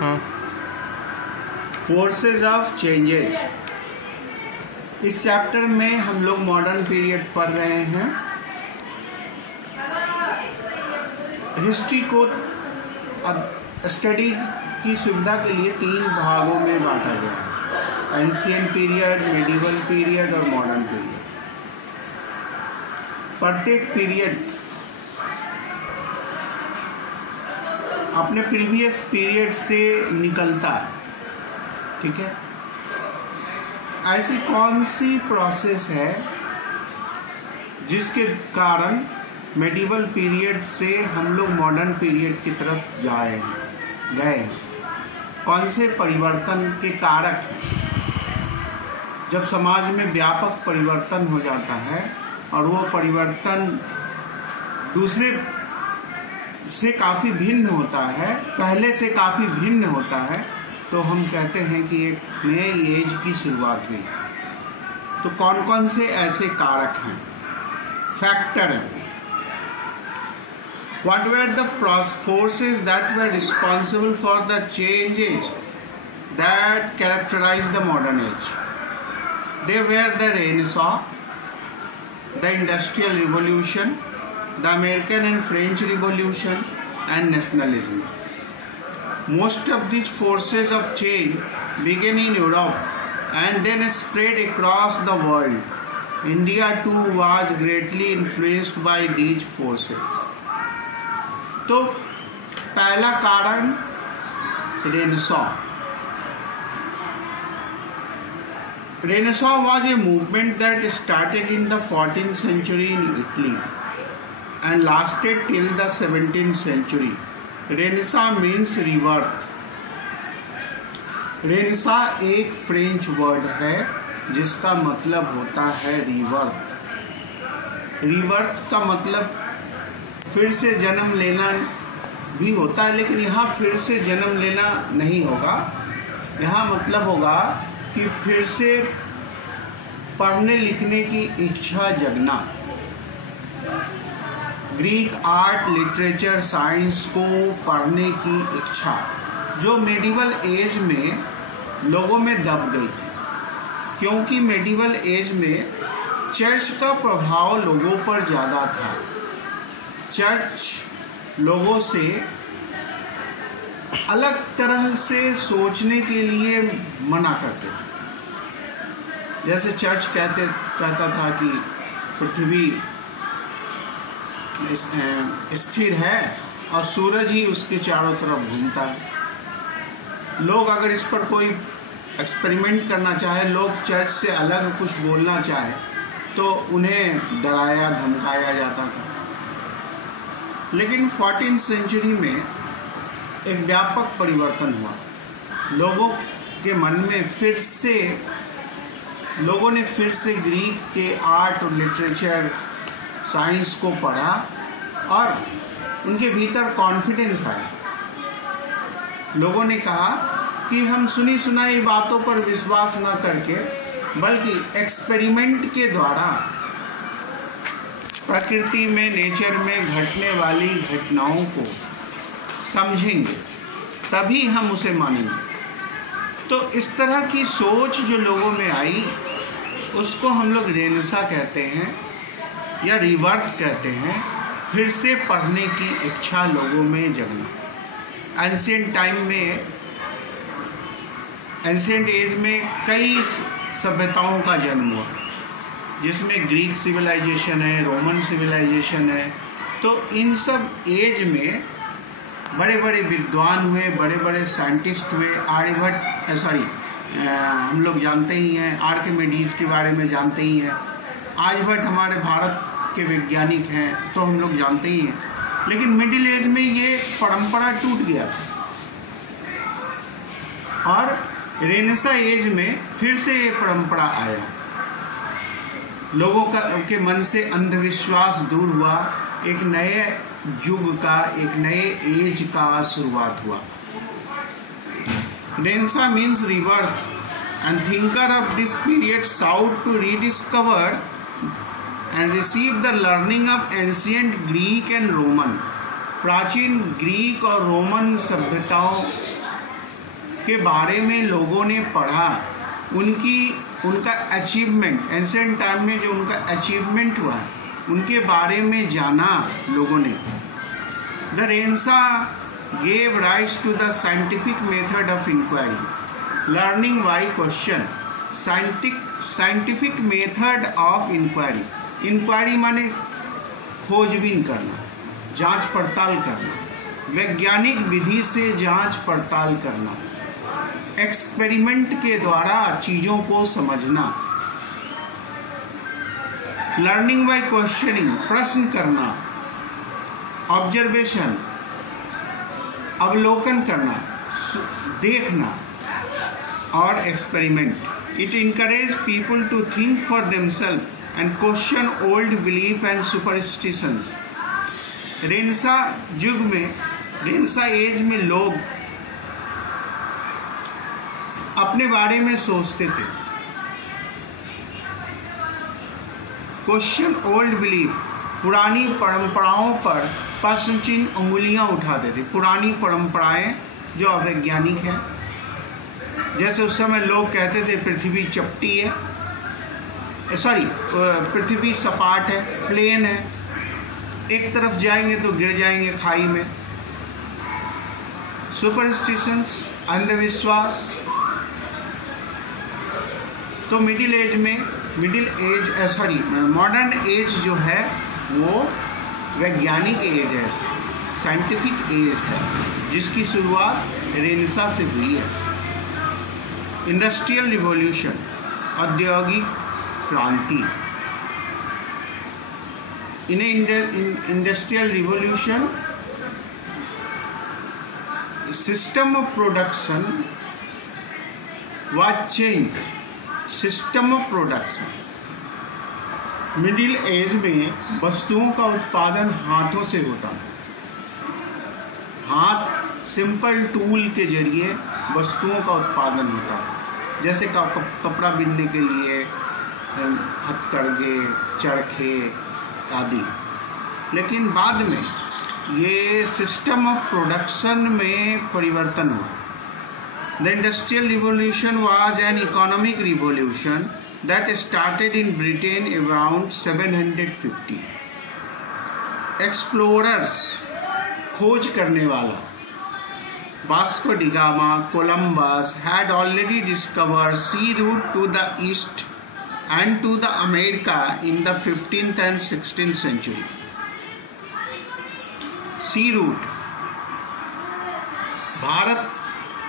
हाँ। Forces of changes. इस chapter में हम लोग मॉडर्न पीरियड पढ़ रहे हैं। हिस्ट्री को स्टडी की सुविधा के लिए 3 भागों में बांटा गया है: एंशिएंट पीरियड, मेडिवल पीरियड और मॉडर्न पीरियड। प्रत्येक पीरियड अपने प्रीवियस पीरियड से निकलता है, ठीक है। ऐसी कौन सी प्रोसेस है जिसके कारण मेडिवल पीरियड से हम लोग मॉडर्न पीरियड की तरफ गए हैं? कौन से परिवर्तन के कारक हैं? जब समाज में व्यापक परिवर्तन हो जाता है और वो परिवर्तन दूसरे से काफ़ी भिन्न होता है, पहले से काफ़ी भिन्न होता है, तो हम कहते हैं कि एक नए एज की शुरुआत हुई। तो कौन कौन से ऐसे कारक हैं, फैक्टर हैं? What were the forces that were responsible for the changes that characterized the modern age? They were the Renaissance, the Industrial Revolution, the American and French Revolution, and nationalism. Most of these forces of change began in Europe and then spread across the world. India too was greatly influenced by these forces. तो पहला कारण Renaissance. Renaissance was a movement that started in the 14th century in Italy and lasted till the 17th century. Renaissance means rebirth. Renaissance एक French word है जिसका मतलब होता है rebirth. Rebirth का मतलब फिर से जन्म लेना भी होता है, लेकिन यहाँ फिर से जन्म लेना नहीं होगा। यहाँ मतलब होगा कि फिर से पढ़ने लिखने की इच्छा जगना। ग्रीक आर्ट, लिटरेचर, साइंस को पढ़ने की इच्छा जो मेडिवल एज में लोगों में दब गई थी, क्योंकि मेडिवल एज में चर्च का प्रभाव लोगों पर ज़्यादा था। चर्च लोगों से अलग तरह से सोचने के लिए मना करते थे। जैसे चर्च कहता था कि पृथ्वी स्थिर है और सूरज ही उसके चारों तरफ घूमता है। लोग अगर इस पर कोई एक्सपेरिमेंट करना चाहे, लोग चर्च से अलग कुछ बोलना चाहे, तो उन्हें डराया धमकाया जाता था। लेकिन 14th सेंचुरी में एक व्यापक परिवर्तन हुआ। लोगों के मन में लोगों ने फिर से ग्रीक के आर्ट और लिटरेचर, साइंस को पढ़ा और उनके भीतर कॉन्फिडेंस आया। लोगों ने कहा कि हम सुनी सुनाई बातों पर विश्वास न करके बल्कि एक्सपेरिमेंट के द्वारा प्रकृति में, नेचर में घटने वाली घटनाओं को समझेंगे, तभी हम उसे मानेंगे। तो इस तरह की सोच जो लोगों में आई, उसको हम लोग रेनेसां कहते हैं या रिबर्थ कहते हैं। फिर से पढ़ने की इच्छा लोगों में जगना। एंशिएंट एज में कई सभ्यताओं का जन्म हुआ, जिसमें ग्रीक सिविलाइजेशन है, रोमन सिविलाइजेशन है। तो इन सब एज में बड़े बड़े विद्वान हुए, बड़े बड़े साइंटिस्ट हुए। हम लोग जानते ही हैं, आर्किमिडीज के बारे में जानते ही हैं। आर्यभट्ट हमारे भारत के वैज्ञानिक हैं, तो हम लोग जानते ही हैं। लेकिन मिडिल एज में ये परंपरा टूट गया था और रेनेसां एज में फिर से ये परंपरा आया। लोगों के मन से अंधविश्वास दूर हुआ, एक नए युग का, एक नए एज का शुरुआत हुआ। Renaissance means rebirth, and thinker of this period sought to rediscover and receive the learning of ancient Greek and Roman। प्राचीन ग्रीक और रोमन सभ्यताओं के बारे में लोगों ने पढ़ा, उनका अचीवमेंट, एंशिएंट टाइम में जो उनका अचीवमेंट हुआ उनके बारे में जाना लोगों ने। The renaissance gave rise to the scientific method of inquiry, learning by question, scientific method of inquiry। Inquiry माने खोजबीन करना, जांच पड़ताल करना, वैज्ञानिक विधि से जांच पड़ताल करना, एक्सपेरिमेंट के द्वारा चीजों को समझना। लर्निंग बाय क्वेश्चनिंग, प्रश्न करना, ऑब्जर्वेशन, अवलोकन करना, देखना, और experiment. It encourage people to think for themselves and question old belief and superstitions. Renaissance युग में, रेनेसां एज में लोग अपने बारे में सोचते थे। क्वेश्चन ओल्ड बिलीफ, पुरानी परंपराओं पर प्रश्न चिन्ह, उंगलियां उठाते थे। पुरानी परंपराएं जो अवैज्ञानिक हैं, जैसे उस समय लोग कहते थे पृथ्वी चपटी है, पृथ्वी सपाट है, प्लेन है, एक तरफ जाएंगे तो गिर जाएंगे खाई में। सुपरस्टिशंस, अंधविश्वास। तो मॉडर्न एज जो है वो वैज्ञानिक एज है, साइंटिफिक एज है, जिसकी शुरुआत रेनेसां से हुई है। इंडस्ट्रियल रिवॉल्यूशन, औद्योगिक क्रांति। In industrial revolution, system of production was change. System of production, middle age में वस्तुओं का उत्पादन हाथों से होता था। हाथ, सिंपल टूल के जरिए वस्तुओं का उत्पादन होता था, जैसे कपड़ा बिनने के लिए हथकड़घे, चरखे आदि। लेकिन बाद में ये सिस्टम ऑफ प्रोडक्शन में परिवर्तन हुआ। The industrial revolution was an economic revolution that started in Britain around 750. Explorers, खोज करने वाला, Vasco D gamma, Columbus had already discovered sea route to the east and to the America in the 15th and 16th century. Sea route, Bharat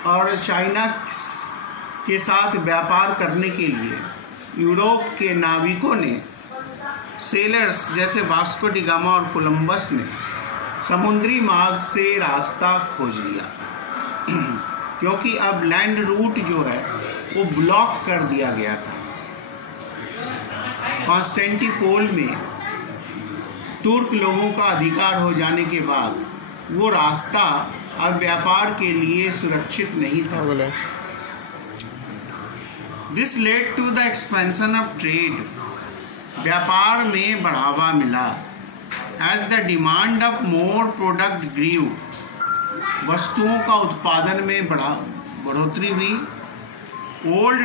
और China के साथ व्यापार करने के लिए यूरोप के नाविकों ने, सेलर्स जैसे वास्को डी गामा और कोलंबस ने समुद्री मार्ग से रास्ता खोज लिया, क्योंकि अब लैंड रूट जो है वो ब्लॉक कर दिया गया था। कॉन्स्टेंटिनोपल में तुर्क लोगों का अधिकार हो जाने के बाद वो रास्ता अब व्यापार के लिए सुरक्षित नहीं था। This led to the expansion of trade. व्यापार में बढ़ावा मिला। As the demand of more product grew, वस्तुओं का उत्पादन में बढ़ोतरी हुई। Old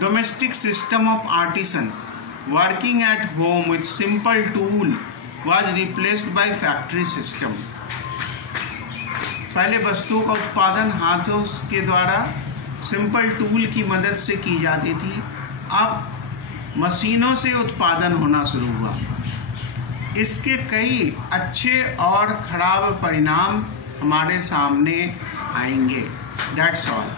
domestic system of artisan working at home with simple tool was replaced by factory system. पहले वस्तुओं का उत्पादन हाथों के द्वारा सिंपल टूल की मदद से की जाती थी, अब मशीनों से उत्पादन होना शुरू हुआ। इसके कई अच्छे और खराब परिणाम हमारे सामने आएंगे। That's all.